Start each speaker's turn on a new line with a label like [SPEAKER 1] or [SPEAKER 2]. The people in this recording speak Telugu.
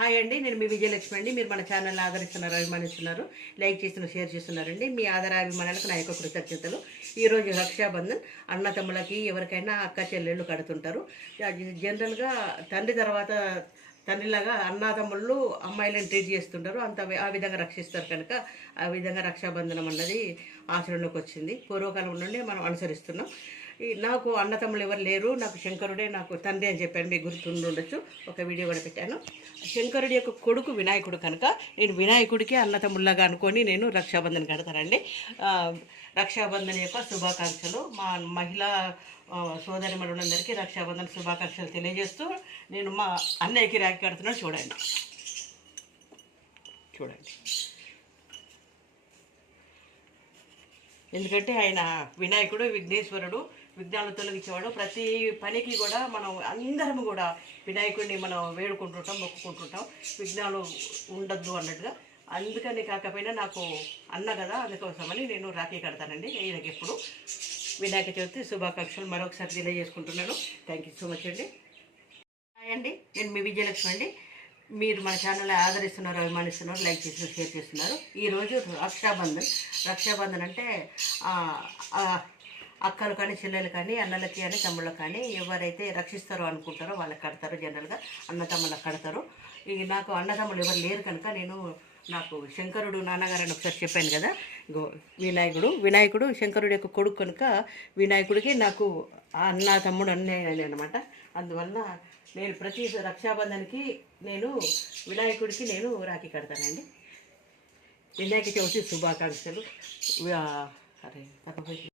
[SPEAKER 1] హాయ్ అండి నేను మీ విజయలక్ష్మి అండి. మీరు మన ఛానల్ని ఆదరిస్తున్నారు అభిమానిస్తున్నారు లైక్ చేస్తున్నారు షేర్ చేస్తున్నారండి. మీ ఆదరాభిమానాలకు నా యొక్క కృతజ్ఞతలు. ఈరోజు రక్షాబంధన్ అన్న తమ్ములకి ఎవరికైనా అక్క చెల్లెళ్ళు కడుతుంటారు. జనరల్గా తండ్రి తర్వాత తండ్రిలాగా అన్నాతమ్ముళ్ళు అమ్మాయిలను ట్రీట్ చేస్తుంటారు. అంత ఆ విధంగా రక్షిస్తారు కనుక ఆ విధంగా రక్షాబంధనం అన్నది ఆచరణలోకి వచ్చింది. పూర్వకాలం నుండి మనం అనుసరిస్తున్నాం. నాకు అన్నతమ్ములు ఎవరు లేరు నాకు శంకరుడే నాకు తండ్రి అని చెప్పాను మీకు గుర్తుండి ఒక వీడియో కూడా పెట్టాను. శంకరుడి యొక్క కొడుకు వినాయకుడు కనుక నేను వినాయకుడికి అన్నతమ్ముళ్ళగా అనుకొని నేను రక్షాబంధన్ కడతానండి. రక్షాబంధన్ యొక్క శుభాకాంక్షలు. మా మహిళా సోదరి మనులందరికీ రక్షాబంధన్ శుభాకాంక్షలు తెలియజేస్తూ నేను మా అన్నయ్యకి రాఖీ కడుతున్నాను. చూడండి. చూడండి. ఎందుకంటే ఆయన వినాయకుడు విఘ్నేశ్వరుడు విఘ్నాలు తొలగించేవాడు. ప్రతి పనికి కూడా మనం అందరం కూడా వినాయకుడిని మనం వేడుకుంటుంటాం మొక్కుకుంటుంటాం. విఘ్నాలు ఉండద్దు అన్నట్టుగా. అందుకని కాకపోయినా నాకు అన్న కదా అందుకోసమని నేను రాఖీ కడతానండి. ఈయనకి ఎప్పుడు వినాయక చవితి శుభాకాంక్షలు మరొకసారి తెలియజేసుకుంటున్నాను. థ్యాంక్ యూ సో మచ్ అండి. హాయ్ అండి నేను మీ విజయలక్ష్మి అండి. మీరు మన ఛానల్ ఆదరిస్తున్నారు అభిమానిస్తున్నారు లైక్ చేస్తున్నారు షేర్ చేస్తున్నారు. ఈరోజు రక్షాబంధన్ రక్షాబంధన్ అంటే అక్కలు కానీ చెల్లెలు కానీ అన్నలకి కానీ తమ్ముళ్ళకి కానీ ఎవరైతే రక్షిస్తారో అనుకుంటారో వాళ్ళకి కడతారు జనరల్గా. అన్నతమ్ముళ్ళకి కడతారు. ఇక నాకు అన్న ఎవరు లేరు కనుక నేను నాకు శంకరుడు నాన్నగారు అని ఒకసారి చెప్పాను కదా వినాయకుడు వినాయకుడు శంకరుడు యొక్క కొడుకు కనుక వినాయకుడికి నాకు ఆ అన్న తమ్ముడు అన్నయ్య అనమాట అందువల్ల నేను ప్రతి రక్షాబంధన్కి నేను వినాయకుడికి నేను రాఖీ కడతానండి. వినాయక చవితి శుభాకాంక్షలు. అరే